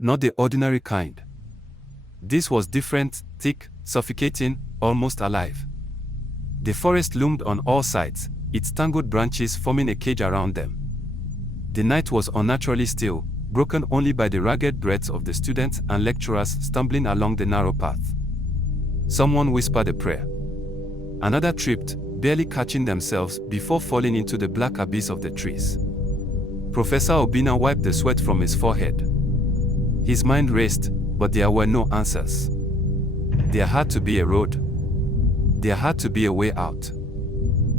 Not the ordinary kind. This was different, thick, suffocating, almost alive. The forest loomed on all sides, its tangled branches forming a cage around them. The night was unnaturally still, broken only by the ragged breaths of the students and lecturers stumbling along the narrow path. Someone whispered a prayer. Another tripped, barely catching themselves before falling into the black abyss of the trees. Professor Obinna wiped the sweat from his forehead. His mind raced, but there were no answers. There had to be a road. There had to be a way out.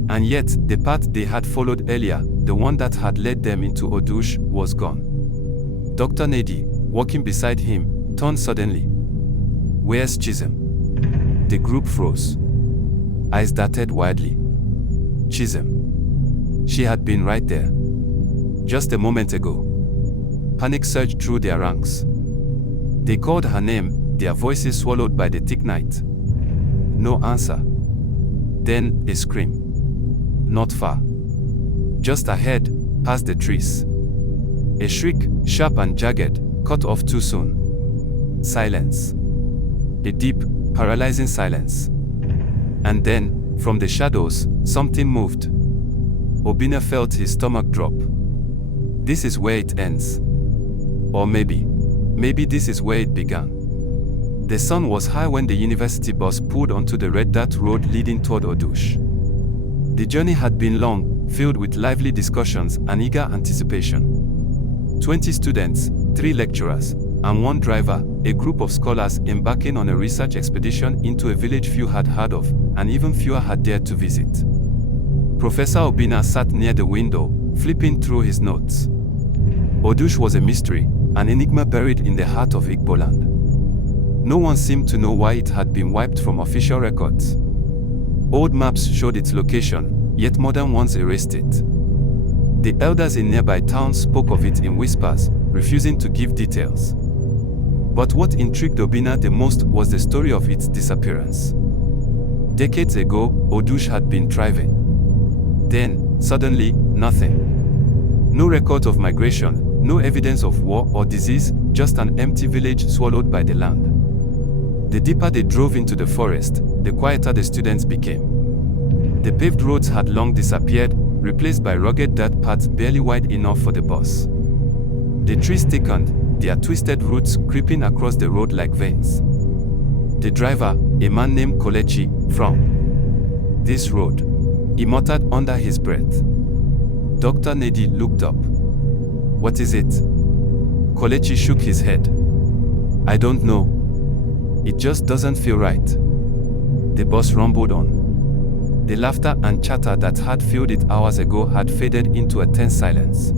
And yet, the path they had followed earlier, the one that had led them into Odush, was gone. Dr. Nedi, walking beside him, turned suddenly. "Where's Chisholm?" The group froze. Eyes darted wildly. Chisholm. She had been right there. Just a moment ago. Panic surged through their ranks. They called her name, their voices swallowed by the thick night. No answer. Then, a scream. Not far. Just ahead, past the trees. A shriek, sharp and jagged, cut off too soon. Silence. A deep, paralyzing silence. And then, from the shadows, something moved. Obinna felt his stomach drop. This is where it ends. Or maybe this is where it began. The sun was high when the university bus pulled onto the red dirt road leading toward Odush. The journey had been long, filled with lively discussions and eager anticipation. 20 students, 3 lecturers, and 1 driver, a group of scholars embarking on a research expedition into a village few had heard of, and even fewer had dared to visit. Professor Obinna sat near the window, flipping through his notes. Odush was a mystery, an enigma buried in the heart of Igboland. No one seemed to know why it had been wiped from official records. Old maps showed its location, yet modern ones erased it. The elders in nearby towns spoke of it in whispers, refusing to give details. But what intrigued Obinna the most was the story of its disappearance. Decades ago, Odush had been thriving. Then, suddenly, nothing. No record of migration, no evidence of war or disease, just an empty village swallowed by the land. The deeper they drove into the forest, the quieter the students became. The paved roads had long disappeared, replaced by rugged dirt paths barely wide enough for the bus. The trees thickened, their twisted roots creeping across the road like veins. The driver, a man named Kolechi, frowned. "This road," he muttered under his breath. Dr. Nedi looked up. "What is it?" Kolechi shook his head. "I don't know. It just doesn't feel right." The bus rumbled on. The laughter and chatter that had filled it hours ago had faded into a tense silence.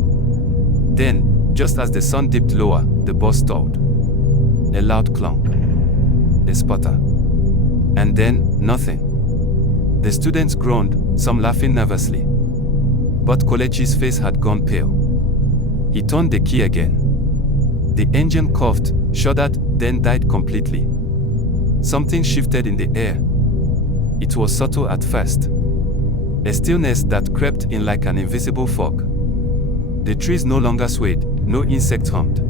Then, just as the sun dipped lower, the bus stalled. A loud clunk. A sputter. And then, nothing. The students groaned, some laughing nervously. But Kolechi's face had gone pale. He turned the key again. The engine coughed, shuddered, then died completely. Something shifted in the air. It was subtle at first. A stillness that crept in like an invisible fog. The trees no longer swayed, no insect hummed.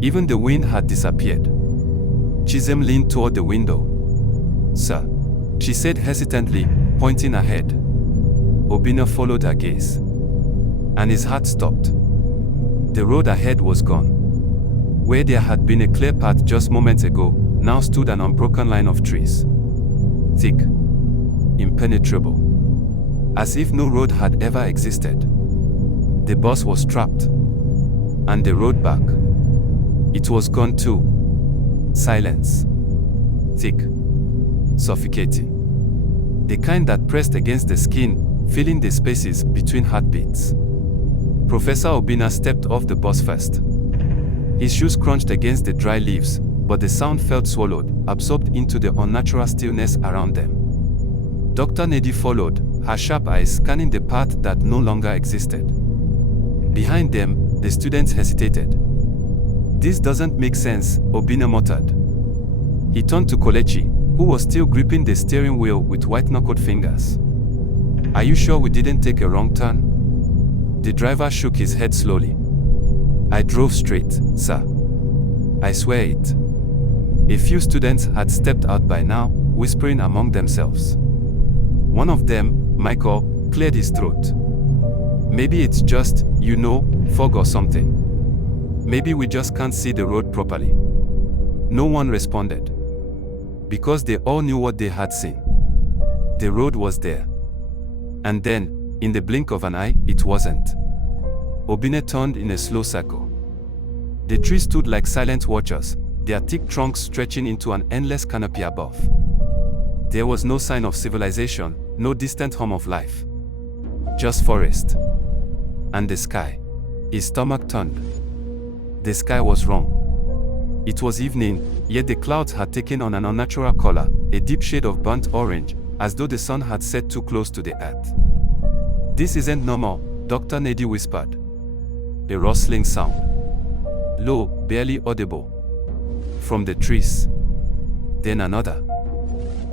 Even the wind had disappeared. Chisholm leaned toward the window. "Sir," she said hesitantly, pointing ahead. Obinna followed her gaze. And his heart stopped. The road ahead was gone. Where there had been a clear path just moments ago, now stood an unbroken line of trees. Thick. Impenetrable. As if no road had ever existed. The bus was trapped. And the road back. It was gone too. Silence. Thick. Suffocating. The kind that pressed against the skin, filling the spaces between heartbeats. Professor Obinna stepped off the bus first. His shoes crunched against the dry leaves, but the sound felt swallowed, absorbed into the unnatural stillness around them. Dr. Nedi followed, her sharp eyes scanning the path that no longer existed. Behind them, the students hesitated. "This doesn't make sense," Obinna muttered. He turned to Kolechi, who was still gripping the steering wheel with white-knuckled fingers. "Are you sure we didn't take a wrong turn?" The driver shook his head slowly. "I drove straight, sir." I swear it. A few students had stepped out by now, whispering among themselves. One of them, Michael, cleared his throat. Maybe it's just, fog or something. Maybe we just can't see the road properly. No one responded. Because they all knew what they had seen. The road was there. And then, in the blink of an eye, it wasn't. Obinna turned in a slow circle. The trees stood like silent watchers, their thick trunks stretching into an endless canopy above. There was no sign of civilization, no distant hum of life. Just forest. And the sky. His stomach turned. The sky was wrong. It was evening, yet the clouds had taken on an unnatural color, a deep shade of burnt orange, as though the sun had set too close to the earth. This isn't normal, Dr. Nady whispered. A rustling sound. Low, barely audible. From the trees. Then another.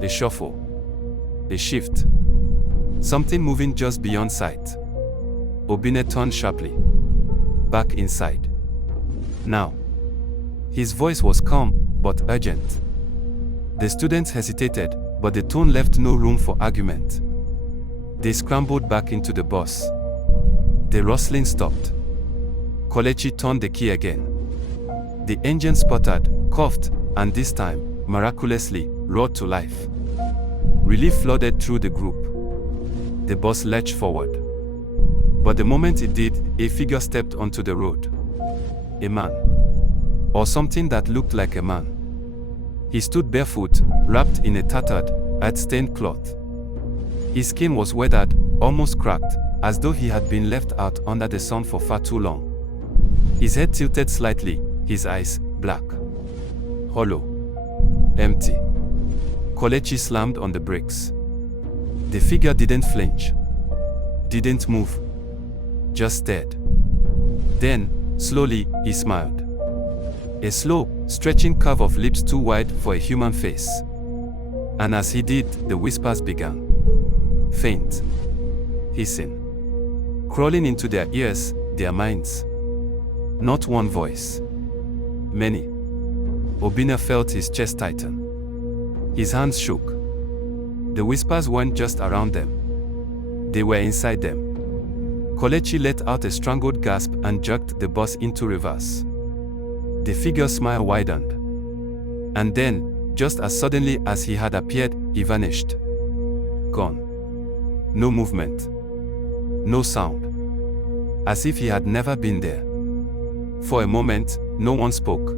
A shuffle. A shift. Something moving just beyond sight. Obinna turned sharply. Back inside. Now. His voice was calm, but urgent. The students hesitated, but the tone left no room for argument. They scrambled back into the bus. The rustling stopped. Kelechi turned the key again. The engine sputtered, coughed, and this time, miraculously, roared to life. Relief flooded through the group. The bus lurched forward. But the moment it did, a figure stepped onto the road. A man. Or something that looked like a man. He stood barefoot, wrapped in a tattered, earth-stained cloth. His skin was weathered, almost cracked, as though he had been left out under the sun for far too long. His head tilted slightly, his eyes, black. Hollow. Empty. Kelechi slammed on the brakes. The figure didn't flinch. Didn't move. Just stared. Then, slowly, he smiled. A slow, stretching curve of lips too wide for a human face. And as he did, the whispers began. Faint. Hissing. Crawling into their ears, their minds. Not one voice. Many. Obinna felt his chest tighten. His hands shook. The whispers weren't just around them. They were inside them. Kelechi let out a strangled gasp and jerked the bus into reverse. The figure's smile widened. And then, just as suddenly as he had appeared, he vanished. Gone. No movement. No sound. As if he had never been there. For a moment, no one spoke.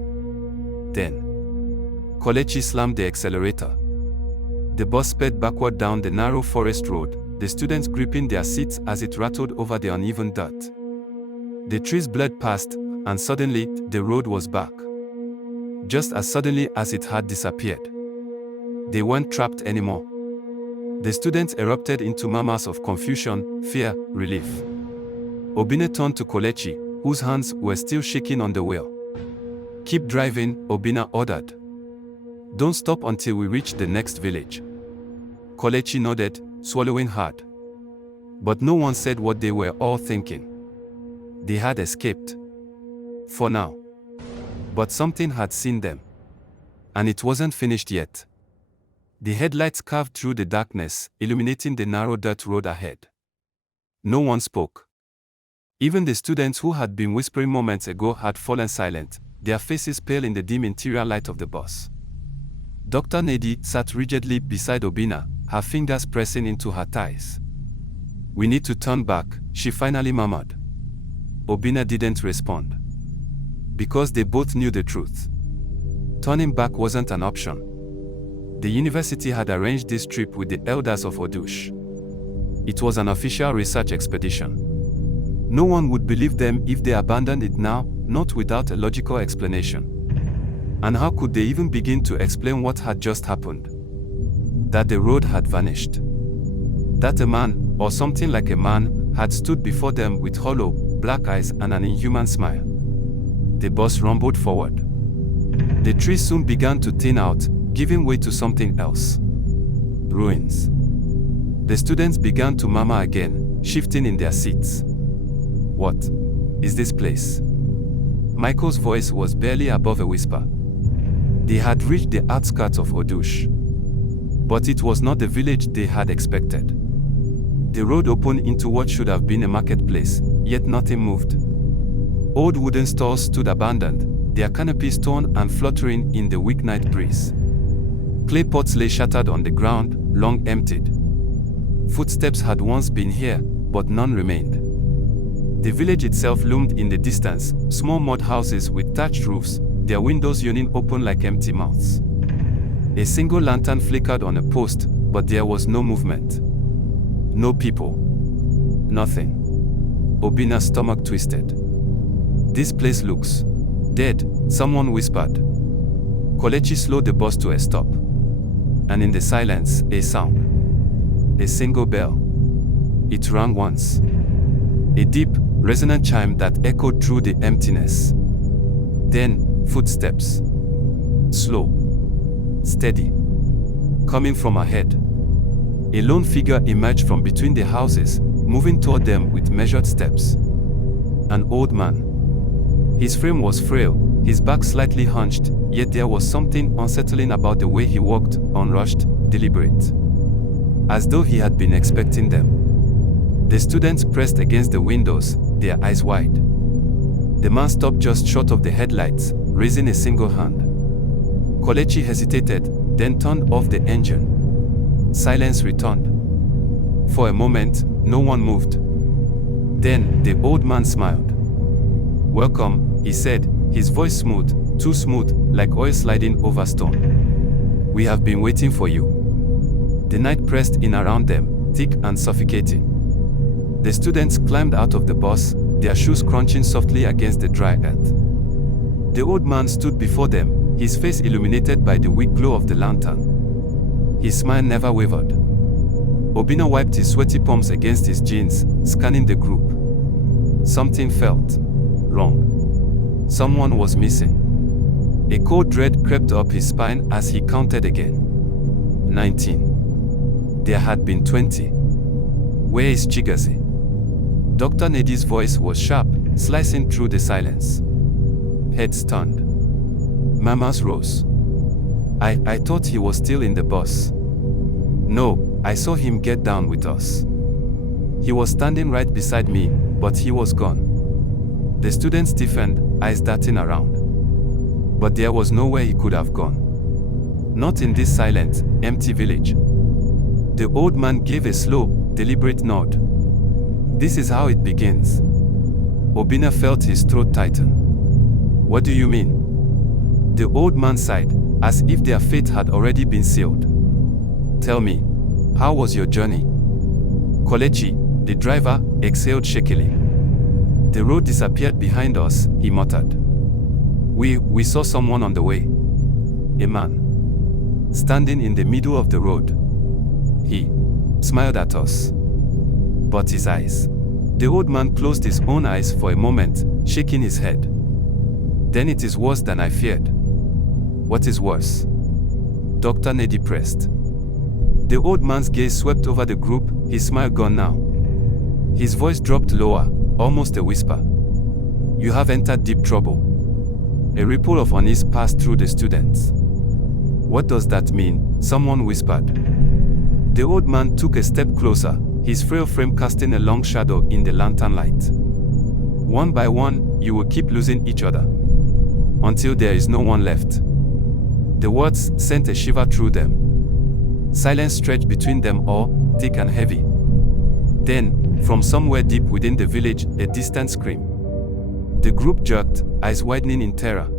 Then, Kelechi slammed the accelerator. The bus sped backward down the narrow forest road, the students gripping their seats as it rattled over the uneven dirt. The trees blurred past, and suddenly, the road was back. Just as suddenly as it had disappeared. They weren't trapped anymore. The students erupted into murmurs of confusion, fear, relief. Obinna turned to Kelechi, whose hands were still shaking on the wheel. Keep driving, Obinna ordered. Don't stop until we reach the next village. Kelechi nodded, swallowing hard. But no one said what they were all thinking. They had escaped. For now. But something had seen them. And it wasn't finished yet. The headlights carved through the darkness, illuminating the narrow dirt road ahead. No one spoke. Even the students who had been whispering moments ago had fallen silent, their faces pale in the dim interior light of the bus. Dr. Nady sat rigidly beside Obinna, her fingers pressing into her thighs. We need to turn back, she finally murmured. Obinna didn't respond. Because they both knew the truth. Turning back wasn't an option. The university had arranged this trip with the elders of Odush. It was an official research expedition. No one would believe them if they abandoned it now, not without a logical explanation. And how could they even begin to explain what had just happened? That the road had vanished. That a man, or something like a man, had stood before them with hollow, black eyes and an inhuman smile. The bus rumbled forward. The trees soon began to thin out, giving way to something else. Ruins. The students began to murmur again, shifting in their seats. What is this place? Michael's voice was barely above a whisper. They had reached the outskirts of Odush. But it was not the village they had expected. The road opened into what should have been a marketplace, yet nothing moved. Old wooden stalls stood abandoned, their canopies torn and fluttering in the weeknight breeze. Clay pots lay shattered on the ground, long emptied. Footsteps had once been here, but none remained. The village itself loomed in the distance, small mud houses with thatched roofs, their windows yawning open like empty mouths. A single lantern flickered on a post, but there was no movement. No people. Nothing. Obina's stomach twisted. This place looks dead, someone whispered. Kelechi slowed the bus to a stop. And in the silence, a sound. A single bell. It rang once. A deep, resonant chime that echoed through the emptiness. Then, footsteps. Slow. Steady. Coming from ahead. A lone figure emerged from between the houses, moving toward them with measured steps. An old man. His frame was frail, his back slightly hunched, yet there was something unsettling about the way he walked, unrushed, deliberate. As though he had been expecting them. The students pressed against the windows, their eyes wide. The man stopped just short of the headlights, raising a single hand. Kelechi hesitated, then turned off the engine. Silence returned. For a moment, no one moved. Then, the old man smiled. "Welcome," he said, his voice smooth, too smooth, like oil sliding over stone. "We have been waiting for you." The night pressed in around them, thick and suffocating. The students climbed out of the bus, their shoes crunching softly against the dry earth. The old man stood before them, his face illuminated by the weak glow of the lantern. His smile never wavered. Obina wiped his sweaty palms against his jeans, scanning the group. Something felt wrong. Someone was missing. A cold dread crept up his spine as he counted again. 19. There had been 20. Where is Chigazi? Dr. Nedi's voice was sharp, slicing through the silence. Heads turned. Murmurs rose. I thought he was still in the bus. No, I saw him get down with us. He was standing right beside me, but he was gone. The student stiffened, eyes darting around. But there was nowhere he could have gone. Not in this silent, empty village. The old man gave a slow, deliberate nod. This is how it begins. Obina felt his throat tighten. What do you mean? The old man sighed, as if their fate had already been sealed. Tell me, how was your journey? Kelechi, the driver, exhaled shakily. The road disappeared behind us, he muttered. We saw someone on the way. A man. Standing in the middle of the road. He smiled at us. But his eyes. The old man closed his own eyes for a moment, shaking his head. Then it is worse than I feared. What is worse? Dr. Nedi pressed. The old man's gaze swept over the group, his smile gone now. His voice dropped lower, almost a whisper. You have entered deep trouble. A ripple of unease passed through the students. What does that mean? Someone whispered. The old man took a step closer, his frail frame casting a long shadow in the lantern light. One by one, you will keep losing each other. Until there is no one left. The words sent a shiver through them. Silence stretched between them all, thick and heavy. Then, from somewhere deep within the village, a distant scream. The group jerked, eyes widening in terror.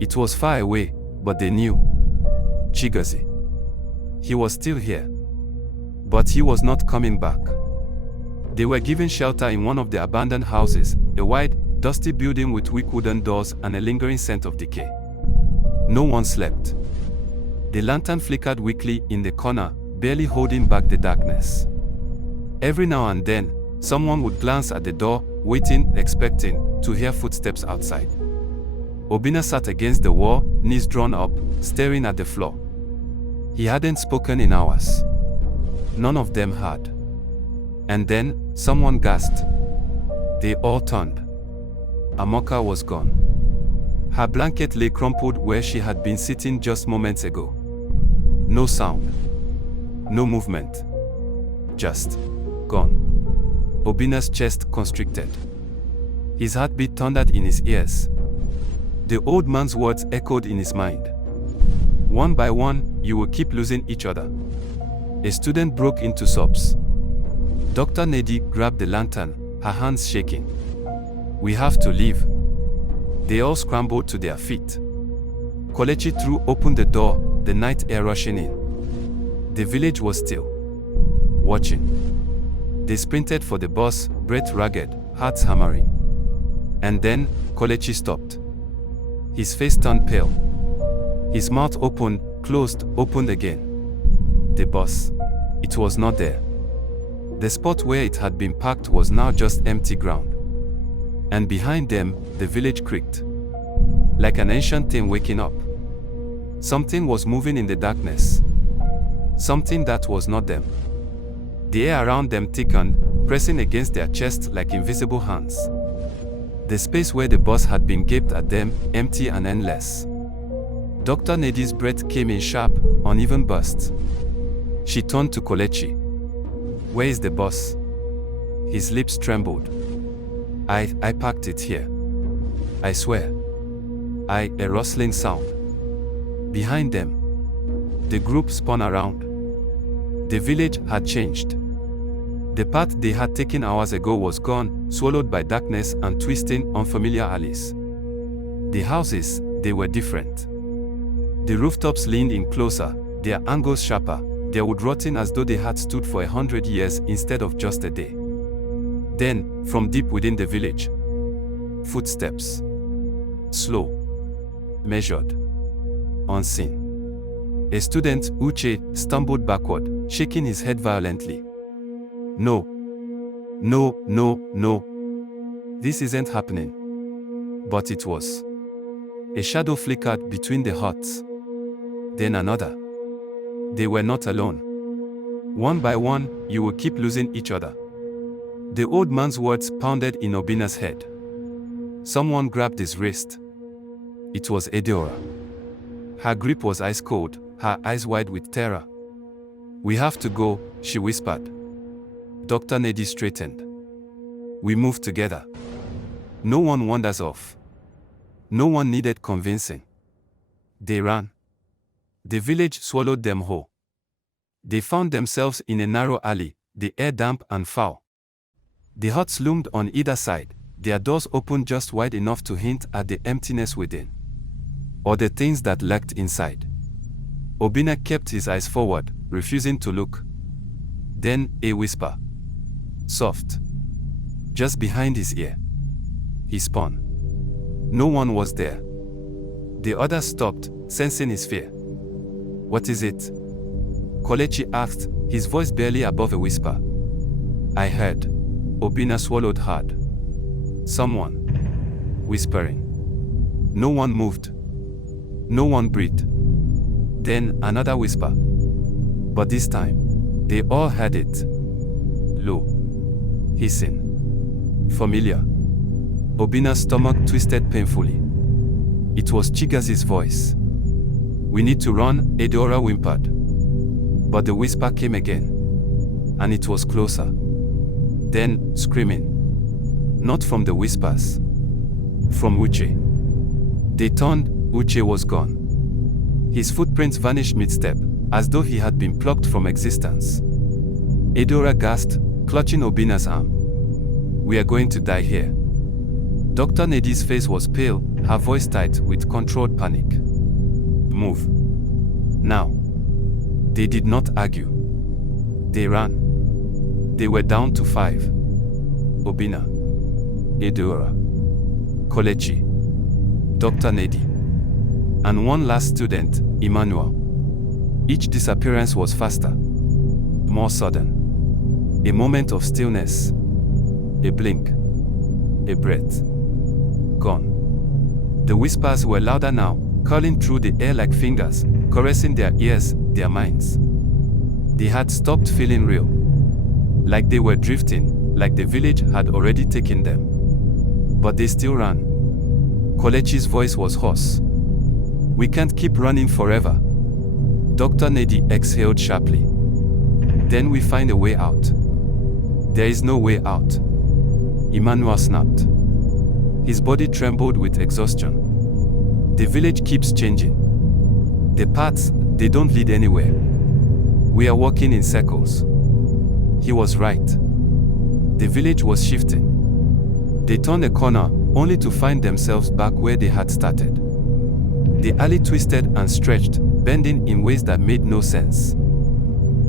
It was far away, but they knew. Chigazi. He was still here. But he was not coming back. They were given shelter in one of the abandoned houses, a wide, dusty building with weak wooden doors and a lingering scent of decay. No one slept. The lantern flickered weakly in the corner, barely holding back the darkness. Every now and then, someone would glance at the door, waiting, expecting to hear footsteps outside. Obina sat against the wall, knees drawn up, staring at the floor. He hadn't spoken in hours. None of them had. And then, someone gasped. They all turned. Amoka was gone. Her blanket lay crumpled where she had been sitting just moments ago. No sound. No movement. Just gone. Obina's chest constricted. His heartbeat thundered in his ears. The old man's words echoed in his mind. One by one, you will keep losing each other. A student broke into sobs. Dr. Nedi grabbed the lantern, her hands shaking. We have to leave. They all scrambled to their feet. Kolechi threw open the door, the night air rushing in. The village was still, watching. They sprinted for the bus, breath ragged, hearts hammering. And then, Kolechi stopped. His face turned pale. His mouth opened, closed, opened again. The bus. It was not there. The spot where it had been parked was now just empty ground. And behind them, the village creaked. Like an ancient thing waking up. Something was moving in the darkness. Something that was not them. The air around them thickened, pressing against their chests like invisible hands. The space where the bus had been gaped at them, empty and endless. Dr. Nedi's breath came in sharp, uneven bursts. She turned to Kolechi. Where is the bus? His lips trembled. I parked it here. I swear. A rustling sound. Behind them. The group spun around. The village had changed. The path they had taken hours ago was gone, swallowed by darkness and twisting, unfamiliar alleys. The houses, they were different. The rooftops leaned in closer, their angles sharper, their wood rotting as though they had stood for 100 years instead of just a day. Then, from deep within the village, footsteps. Slow. Measured. Unseen. A student, Uche, stumbled backward, shaking his head violently. No. No, no, no. This isn't happening. But it was. A shadow flickered between the huts. Then another. They were not alone. One by one, you will keep losing each other. The old man's words pounded in Obina's head. Someone grabbed his wrist. It was Edeora. Her grip was ice cold, her eyes wide with terror. We have to go, she whispered. Dr. Nedi straightened. We moved together. No one wanders off. No one needed convincing. They ran. The village swallowed them whole. They found themselves in a narrow alley, the air damp and foul. The huts loomed on either side, their doors opened just wide enough to hint at the emptiness within. Or the things that lurked inside. Obina kept his eyes forward, refusing to look. Then, a whisper. Soft. Just behind his ear. He spun. No one was there. The others stopped, sensing his fear. What is it? Kolechi asked, his voice barely above a whisper. I heard. Obina swallowed hard. Someone. Whispering. No one moved. No one breathed. Then another whisper. But this time, they all heard it. Low. Hissing. Familiar. Obina's stomach twisted painfully. It was Chigazi's voice. We need to run, Edeora whimpered. But the whisper came again. And it was closer. Then, screaming. Not from the whispers. From Uche. They turned, Uche was gone. His footprints vanished mid-step, as though he had been plucked from existence. Edeora gasped, clutching Obina's arm. We are going to die here. Dr. Nedi's face was pale, her voice tight with controlled panic. Move. Now. They did not argue. They ran. They were down to 5. Obina. Edeora. Kolechi. Dr. Nedi. And one last student, Emmanuel. Each disappearance was faster. More sudden. A moment of stillness. A blink. A breath. Gone. The whispers were louder now, curling through the air like fingers, caressing their ears, their minds. They had stopped feeling real. Like they were drifting, like the village had already taken them. But they still ran. Kolechi's voice was hoarse. "We can't keep running forever." Dr. Nedi exhaled sharply. "Then we find a way out." "There is no way out," Emmanuel snapped. His body trembled with exhaustion. "The village keeps changing. The paths, they don't lead anywhere. We are walking in circles." He was right. The village was shifting. They turned a corner, only to find themselves back where they had started. The alley twisted and stretched, bending in ways that made no sense.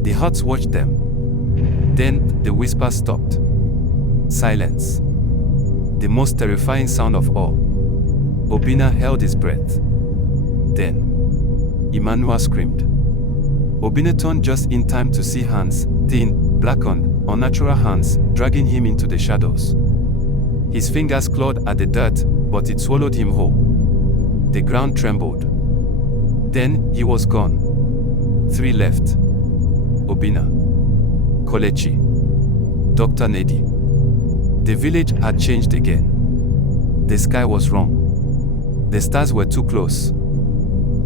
The huts watched them. Then, the whisper stopped. Silence. The most terrifying sound of all. Obinna held his breath. Then, Emmanuel screamed. Obinna turned just in time to see hands, thin, blackened, unnatural hands, dragging him into the shadows. His fingers clawed at the dirt, but it swallowed him whole. The ground trembled. Then, he was gone. 3 left. Obinna, Kolechi, Dr. Nedi. The village had changed again. The sky was wrong. The stars were too close.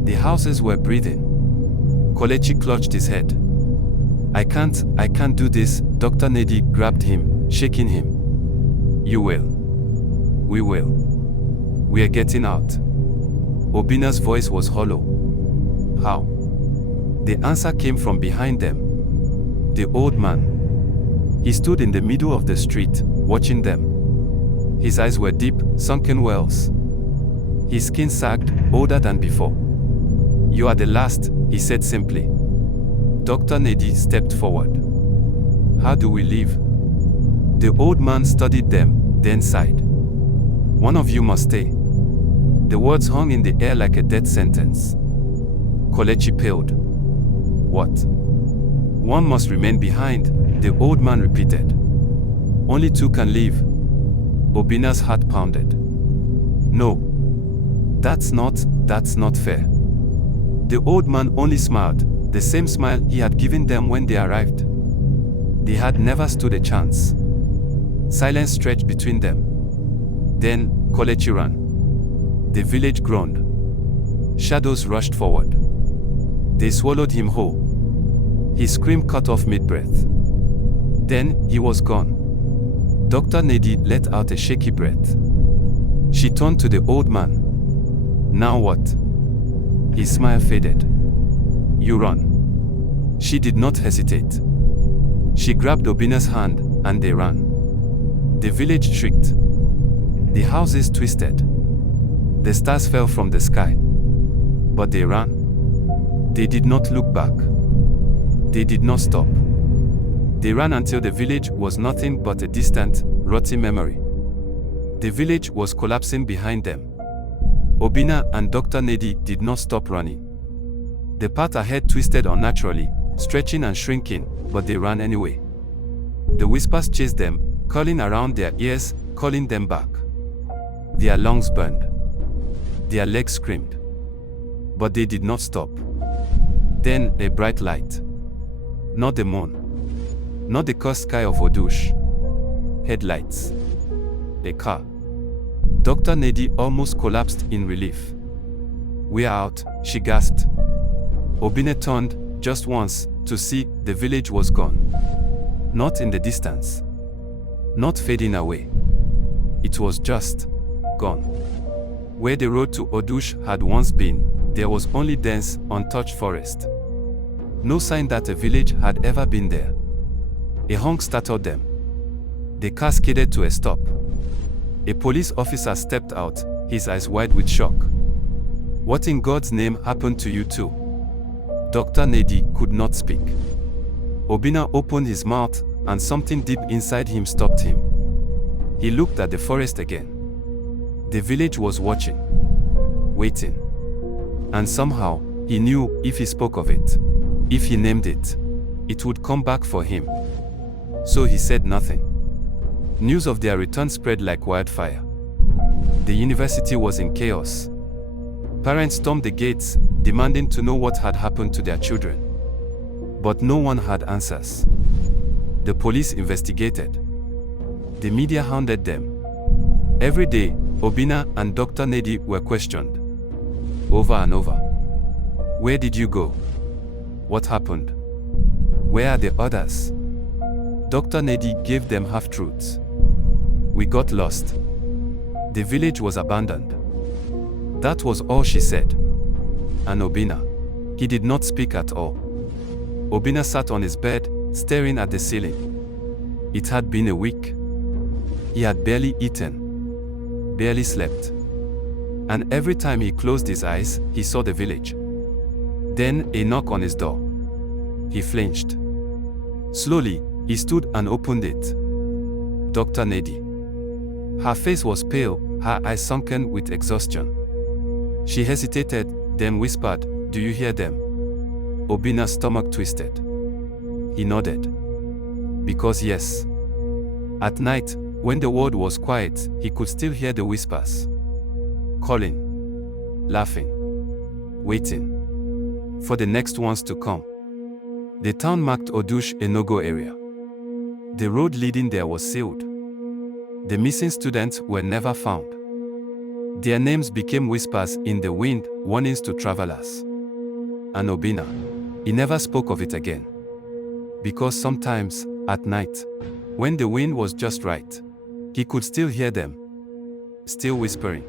The houses were breathing. Kolechi clutched his head. I can't do this." Dr. Nedi grabbed him, shaking him. "You will. We will. We are getting out." Obinna's voice was hollow. "How?" The answer came from behind them. The old man. He stood in the middle of the street, watching them. His eyes were deep, sunken wells. His skin sagged, older than before. "You are the last," he said simply. Dr. Nedi stepped forward. "How do we leave?" The old man studied them, then sighed. "One of you must stay." The words hung in the air like a death sentence. Kolechi paled. "What?" "One must remain behind," the old man repeated. "Only 2 can leave." Obinna's heart pounded. "No. That's not fair." The old man only smiled, the same smile he had given them when they arrived. They had never stood a chance. Silence stretched between them. Then, Kolechi ran. The village groaned. Shadows rushed forward. They swallowed him whole. His scream cut off mid-breath. Then, he was gone. Dr. Nedi let out a shaky breath. She turned to the old man. "Now what?" His smile faded. "You run." She did not hesitate. She grabbed Obinna's hand, and they ran. The village shrieked. The houses twisted. The stars fell from the sky. But they ran. They did not look back. They did not stop. They ran until the village was nothing but a distant, rotting memory. The village was collapsing behind them. Obinna and Dr. Nedi did not stop running. The path ahead twisted unnaturally, stretching and shrinking, but they ran anyway. The whispers chased them, curling around their ears, calling them back. Their lungs burned. Their legs screamed. But they did not stop. Then a bright light. Not the moon. Not the cursed sky of Odush. Headlights. A car. Dr. Nedi almost collapsed in relief. "We are out," she gasped. Obinna turned, just once, to see the village was gone. Not in the distance. Not fading away. It was just gone. Where the road to Odush had once been, there was only dense, untouched forest. No sign that a village had ever been there. A honk startled them. The car skidded to a stop. A police officer stepped out, his eyes wide with shock. "What in God's name happened to you two?" Dr. Nedi could not speak. Obinna opened his mouth, and something deep inside him stopped him. He looked at the forest again. The village was watching. Waiting. And somehow, he knew if he spoke of it, if he named it, it would come back for him. So he said nothing. News of their return spread like wildfire. The university was in chaos. Parents stormed the gates, demanding to know what had happened to their children. But no one had answers. The police investigated. The media hounded them. Every day, Obina and Dr. Nedi were questioned. Over and over. Where did you go? What happened? Where are the others? Dr. Nedi gave them half-truths. We got lost. The village was abandoned. That was all she said. And Obina, he did not speak at all. Obina sat on his bed, staring at the ceiling. It had been a week. He had barely eaten, barely slept. And every time he closed his eyes, he saw the village. Then a knock on his door. He flinched. Slowly, he stood and opened it. Dr. Nedi. Her face was pale, her eyes sunken with exhaustion. She hesitated, then whispered, "Do you hear them?" Obina's stomach twisted. He nodded. Because yes. At night, when the world was quiet, he could still hear the whispers. Calling. Laughing. Waiting. For the next ones to come. The town marked Odush a no-go area. The road leading there was sealed. The missing students were never found. Their names became whispers in the wind, warnings to travelers. And Obina, he never spoke of it again. Because sometimes, at night, when the wind was just right, he could still hear them, still whispering.